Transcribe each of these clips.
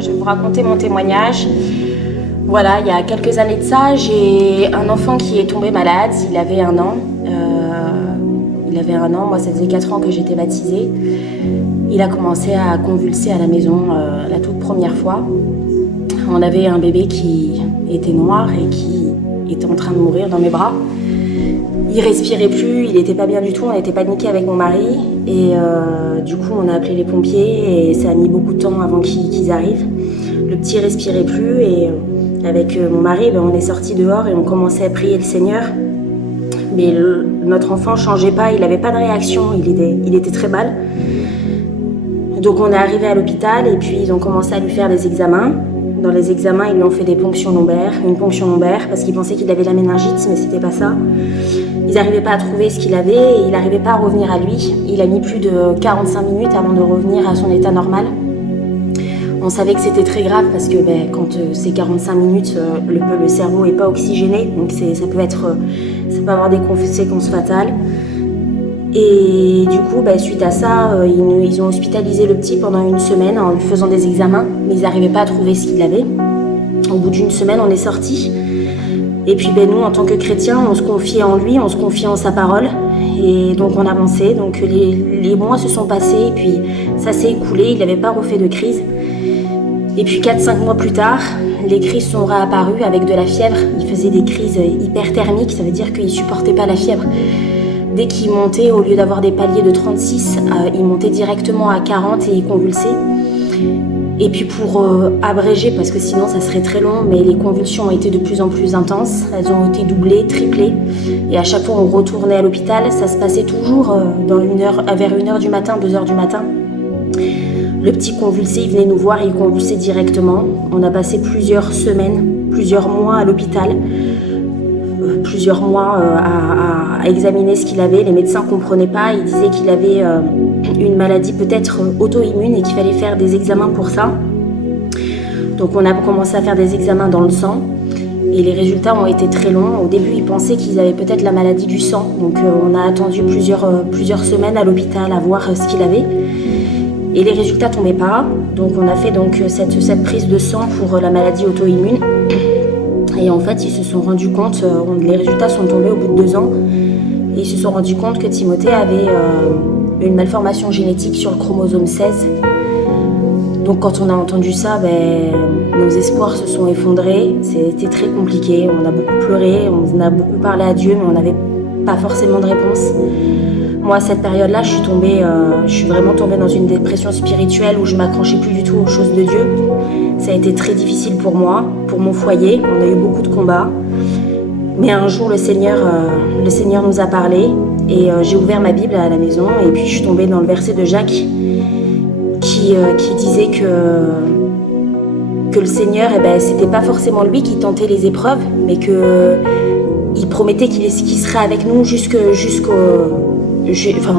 je vais vous raconter mon témoignage. Voilà, il y a quelques années de ça, j'ai un enfant qui est tombé malade, il avait 1 an. Moi ça faisait 4 ans que j'étais baptisée. Il a commencé à convulser à la maison la toute première fois. On avait un bébé qui était noir et qui était en train de mourir dans mes bras. Il respirait plus, il n'était pas bien du tout, on était paniqués avec mon mari. Et du coup, on a appelé les pompiers et ça a mis beaucoup de temps avant qu'ils arrivent. Le petit respirait plus et avec mon mari, on est sortis dehors et on commençait à prier le Seigneur. Mais notre enfant ne changeait pas, il n'avait pas de réaction, il était très mal. Donc on est arrivé à l'hôpital et puis ils ont commencé à lui faire des examens. Dans les examens, ils lui ont fait une ponction lombaire, parce qu'ils pensaient qu'il avait la méningite, mais c'était pas ça. Ils n'arrivaient pas à trouver ce qu'il avait et il n'arrivait pas à revenir à lui. Il a mis plus de 45 minutes avant de revenir à son état normal. On savait que c'était très grave parce que quand c'est 45 minutes, le cerveau n'est pas oxygéné, donc ça peut avoir des conséquences fatales. Et du coup, suite à ça, ils ont hospitalisé le petit pendant 1 semaine en lui faisant des examens, mais ils n'arrivaient pas à trouver ce qu'il avait. Au bout d'1 semaine, on est sortis. Et puis nous, en tant que chrétiens, on se confiait en lui, on se confiait en sa parole. Et donc on avançait. Donc les mois se sont passés et puis ça s'est écoulé, il n'avait pas refait de crise. Et puis 4-5 mois plus tard, les crises sont réapparues avec de la fièvre. Il faisait des crises hyperthermiques, ça veut dire qu'il ne supportait pas la fièvre. Dès qu'il montait, au lieu d'avoir des paliers de 36, il montait directement à 40 et il convulsait. Et puis pour abréger, parce que sinon ça serait très long, mais les convulsions ont été de plus en plus intenses. Elles ont été doublées, triplées. Et à chaque fois on retournait à l'hôpital, ça se passait toujours vers 1h du matin, 2h du matin. Le petit convulsait, il venait nous voir et il convulsait directement. On a passé plusieurs semaines, plusieurs mois à l'hôpital. Plusieurs mois à examiner ce qu'il avait. Les médecins ne comprenaient pas, ils disaient qu'il avait une maladie peut-être auto-immune et qu'il fallait faire des examens pour ça. Donc on a commencé à faire des examens dans le sang et les résultats ont été très longs. Au début, ils pensaient qu'ils avaient peut-être la maladie du sang. Donc on a attendu plusieurs semaines à l'hôpital à voir ce qu'il avait. Et les résultats ne tombaient pas. Donc on a fait cette prise de sang pour la maladie auto-immune. Et en fait, ils se sont rendus compte, les résultats sont tombés au bout de 2 ans, et ils se sont rendus compte que Timothée avait une malformation génétique sur le chromosome 16. Donc quand on a entendu ça, nos espoirs se sont effondrés, c'était très compliqué, on a beaucoup pleuré, on a beaucoup parlé à Dieu, mais on n'avait pas forcément de réponse. Moi, à cette période-là, je suis vraiment tombée dans une dépression spirituelle où je m'accrochais plus du tout aux choses de Dieu. Ça a été très difficile pour moi, pour mon foyer. On a eu beaucoup de combats. Mais un jour, le Seigneur nous a parlé et j'ai ouvert ma Bible à la maison et puis je suis tombée dans le verset de Jacques qui disait que le Seigneur, c'était pas forcément lui qui tentait les épreuves, mais qu'il promettait qu'il serait avec nous jusqu'au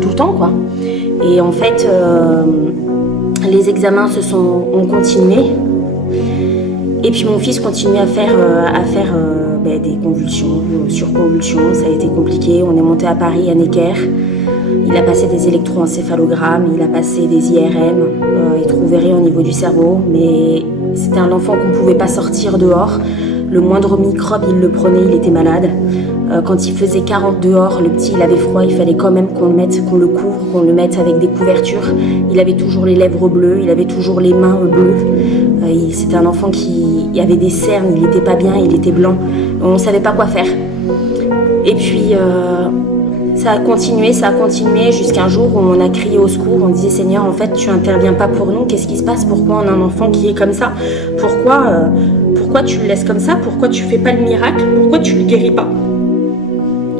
tout le temps, quoi. Et en fait, les examens ont continué. Et puis mon fils continuait à faire des convulsions sur convulsions. Ça a été compliqué. On est monté à Paris, à Necker. Il a passé des électroencéphalogrammes, il a passé des IRM. Il trouvait rien au niveau du cerveau. Mais c'était un enfant qu'on ne pouvait pas sortir dehors. Le moindre microbe, il le prenait, il était malade. Quand il faisait 40 dehors, le petit, il avait froid, il fallait quand même qu'on le couvre, qu'on le mette avec des couvertures. Il avait toujours les lèvres bleues, il avait toujours les mains bleues. C'était un enfant qui avait des cernes, il n'était pas bien, il était blanc. On ne savait pas quoi faire. Et puis, ça a continué jusqu'à un jour où on a crié au secours. On disait, Seigneur, en fait, tu n'interviens pas pour nous. Qu'est-ce qui se passe? Pourquoi on a un enfant qui est comme ça? Pourquoi tu le laisses comme ça? Pourquoi tu fais pas le miracle? Pourquoi tu le guéris pas?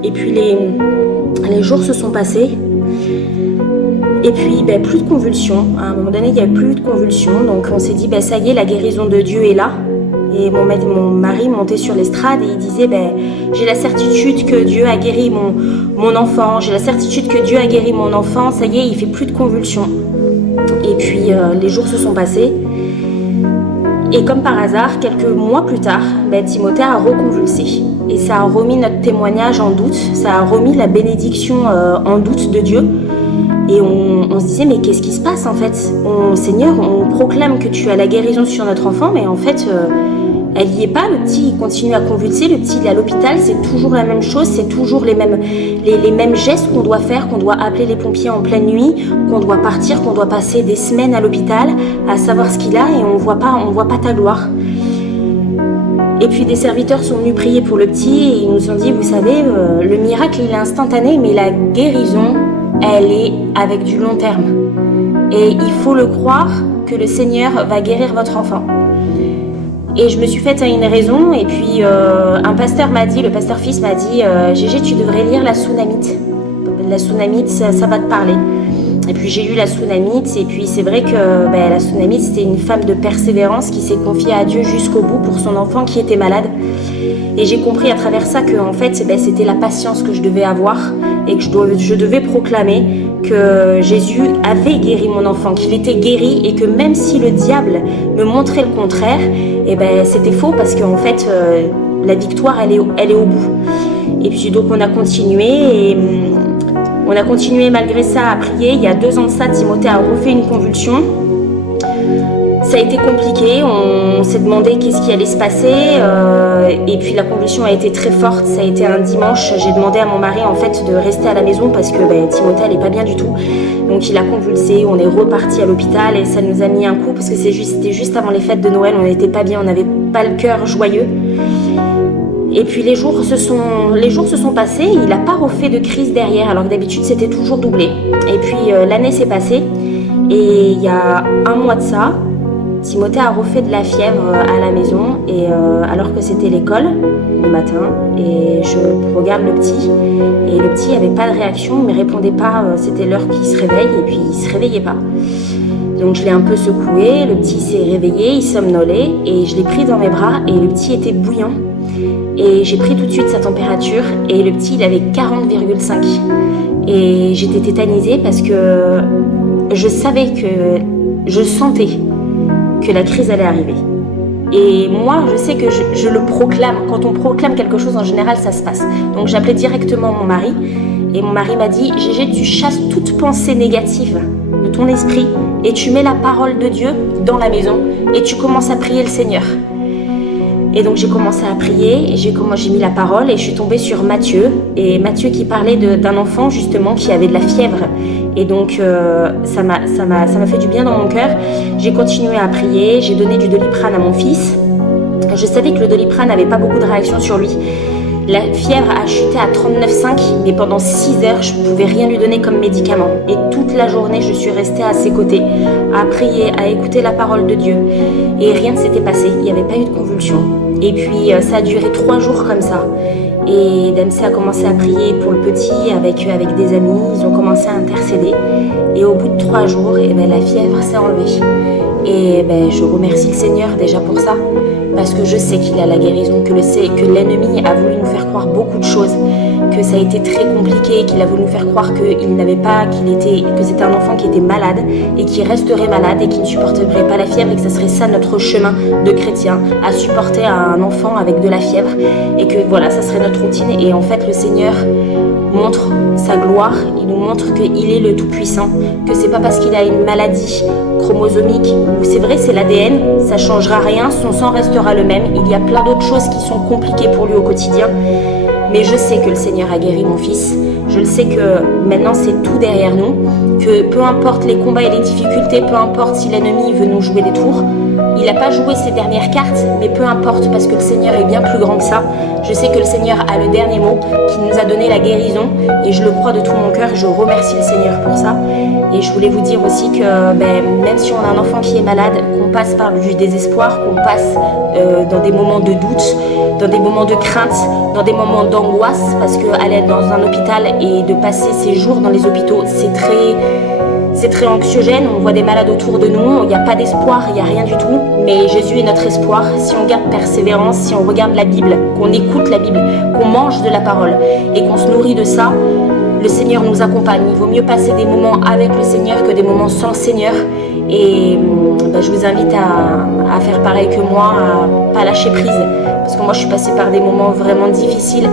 Et puis les jours se sont passés. Et puis plus de convulsions. À un moment donné, il n'y avait plus de convulsions. Donc on s'est dit, ça y est, la guérison de Dieu est là. Et mon mari montait sur l'estrade et il disait, j'ai la certitude que Dieu a guéri mon enfant. J'ai la certitude que Dieu a guéri mon enfant. Ça y est, il fait plus de convulsions. Et puis les jours se sont passés. Et comme par hasard, quelques mois plus tard, Timothée a reconvulsé. Et ça a remis notre témoignage en doute, ça a remis la bénédiction en doute de Dieu. Et on se disait, mais qu'est-ce qui se passe en fait? Seigneur, on proclame que tu as la guérison sur notre enfant, mais en fait, elle n'y est pas. Le petit, il continue à convulser, le petit, il est à l'hôpital, c'est toujours la même chose, c'est toujours les mêmes gestes qu'on doit faire, qu'on doit appeler les pompiers en pleine nuit, qu'on doit partir, qu'on doit passer des semaines à l'hôpital à savoir ce qu'il a, et on voit pas ta gloire. Et puis des serviteurs sont venus prier pour le petit et ils nous ont dit, vous savez, le miracle il est instantané, mais la guérison, elle est avec du long terme. Et il faut le croire que le Seigneur va guérir votre enfant. Et je me suis faite à une raison, et puis un pasteur m'a dit, le pasteur fils m'a dit, Gégé, tu devrais lire la Sunamite. La Sunamite, ça va te parler. Et puis j'ai lu la Sunamite, et puis c'est vrai que la Sunamite, c'était une femme de persévérance qui s'est confiée à Dieu jusqu'au bout pour son enfant qui était malade. Et j'ai compris à travers ça que en fait, c'était la patience que je devais avoir, et que je devais proclamer que Jésus avait guéri mon enfant, qu'il était guéri, et que même si le diable me montrait le contraire, c'était faux, parce qu'en fait, la victoire, elle est au bout. Et puis donc on a continué, malgré ça à prier. Il y a 2 ans de ça, Timothée a refait une convulsion. Ça a été compliqué, on s'est demandé qu'est-ce qui allait se passer, et puis la convulsion a été très forte. Ça a été un dimanche, j'ai demandé à mon mari en fait de rester à la maison parce que Timothée elle est pas bien du tout, donc il a convulsé, on est reparti à l'hôpital et ça nous a mis un coup parce que c'était juste avant les fêtes de Noël, on n'était pas bien, on n'avait pas le cœur joyeux. Et puis les jours se sont passés, il n'a pas refait de crise derrière, alors que d'habitude c'était toujours doublé. Et puis l'année s'est passée, et il y a 1 mois de ça, Timothée a refait de la fièvre à la maison, et alors que c'était l'école le matin, et je regarde le petit, et le petit n'avait pas de réaction, il ne me répondait pas, c'était l'heure qu'il se réveille, et puis il ne se réveillait pas. Donc je l'ai un peu secoué, le petit s'est réveillé, il somnolait, et je l'ai pris dans mes bras, et le petit était bouillant. Et j'ai pris tout de suite sa température, et le petit il avait 40,5. Et j'étais tétanisée parce que je sentais que la crise allait arriver. Et moi, je sais que je le proclame. Quand on proclame quelque chose, en général, ça se passe. Donc j'appelais directement mon mari, et mon mari m'a dit, Gégé, tu chasses toute pensée négative de ton esprit, et tu mets la parole de Dieu dans la maison, et tu commences à prier le Seigneur. Et donc j'ai commencé à prier, et j'ai mis la parole, et je suis tombée sur Matthieu, et Matthieu qui parlait d'un enfant justement qui avait de la fièvre. Et donc ça m'a fait du bien dans mon cœur. J'ai continué à prier, j'ai donné du Doliprane à mon fils. Je savais que le Doliprane n'avait pas beaucoup de réaction sur lui. La fièvre a chuté à 39,5, mais pendant 6 heures, je ne pouvais rien lui donner comme médicament. Et toute la journée, je suis restée à ses côtés, à prier, à écouter la parole de Dieu. Et rien ne s'était passé, il n'y avait pas eu de convulsion. Et puis ça a duré 3 jours comme ça. Et Dempsey a commencé à prier pour le petit avec des amis, ils ont commencé à intercéder. Et au bout de 3 jours, la fièvre s'est enlevée. Et je remercie le Seigneur déjà pour ça, parce que je sais qu'il a la guérison, que l'ennemi a voulu nous faire croire beaucoup de choses, que ça a été très compliqué, qu'il a voulu nous faire croire qu'il n'avait pas, que c'était un enfant qui était malade et qui resterait malade et qui ne supporterait pas la fièvre, et que ça serait ça notre chemin de chrétien, à supporter un enfant avec de la fièvre, et que voilà, ça serait notre routine. Et en fait, le Seigneur montre sa gloire, il nous montre qu'il est le Tout-Puissant, que c'est pas parce qu'il a une maladie chromosomique, où c'est vrai c'est l'ADN, ça changera rien, son sang restera le même, il y a plein d'autres choses qui sont compliquées pour lui au quotidien, mais je sais que le Seigneur a guéri mon fils, je le sais que maintenant c'est tout derrière nous, que peu importe les combats et les difficultés, peu importe si l'ennemi veut nous jouer des tours, il n'a pas joué ses dernières cartes, mais peu importe, parce que le Seigneur est bien plus grand que ça. Je sais que le Seigneur a le dernier mot, qu'il nous a donné la guérison, et je le crois de tout mon cœur, je remercie le Seigneur pour ça. Et je voulais vous dire aussi que même si on a un enfant qui est malade, qu'on passe par du désespoir, qu'on passe dans des moments de doute, dans des moments de crainte, dans des moments d'angoisse, parce qu'aller dans un hôpital et de passer ses jours dans les hôpitaux, c'est très anxiogène, on voit des malades autour de nous, il n'y a pas d'espoir, il n'y a rien du tout, mais Jésus est notre espoir. Si on garde persévérance, si on regarde la Bible, qu'on écoute la Bible, qu'on mange de la parole et qu'on se nourrit de ça, le Seigneur nous accompagne. Il vaut mieux passer des moments avec le Seigneur que des moments sans le Seigneur. Et je vous invite à faire pareil que moi, à pas lâcher prise, parce que moi je suis passée par des moments vraiment difficiles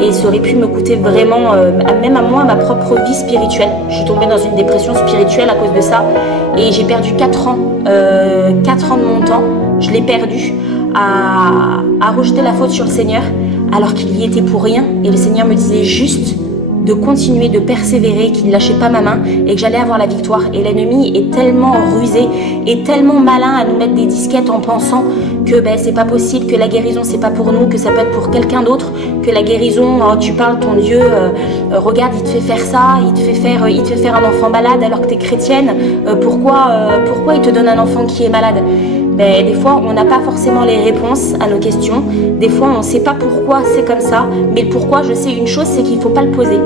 et ça aurait pu me coûter vraiment, même à moi, ma propre vie spirituelle. Je suis tombée dans une dépression spirituelle à cause de ça et j'ai perdu 4 ans, 4 ans de mon temps, je l'ai perdu à rejeter la faute sur le Seigneur alors qu'il y était pour rien et le Seigneur me disait juste de continuer, de persévérer, qu'il ne lâchait pas ma main et que j'allais avoir la victoire. Et l'ennemi est tellement rusé et tellement malin à nous mettre des disquettes en pensant que c'est pas possible, que la guérison c'est pas pour nous, que ça peut être pour quelqu'un d'autre, que la guérison, tu parles ton Dieu, regarde il te fait faire ça, il te fait faire un enfant malade alors que tu es chrétienne, pourquoi il te donne un enfant qui est malade? Des fois, on n'a pas forcément les réponses à nos questions. Des fois, on ne sait pas pourquoi c'est comme ça. Mais le pourquoi, je sais une chose, c'est qu'il ne faut pas le poser.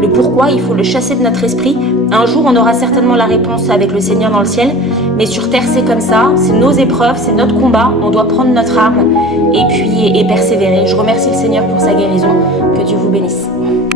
Le pourquoi, il faut le chasser de notre esprit. Un jour, on aura certainement la réponse avec le Seigneur dans le ciel. Mais sur terre, c'est comme ça. C'est nos épreuves, c'est notre combat. On doit prendre notre arme et persévérer. Je remercie le Seigneur pour sa guérison. Que Dieu vous bénisse.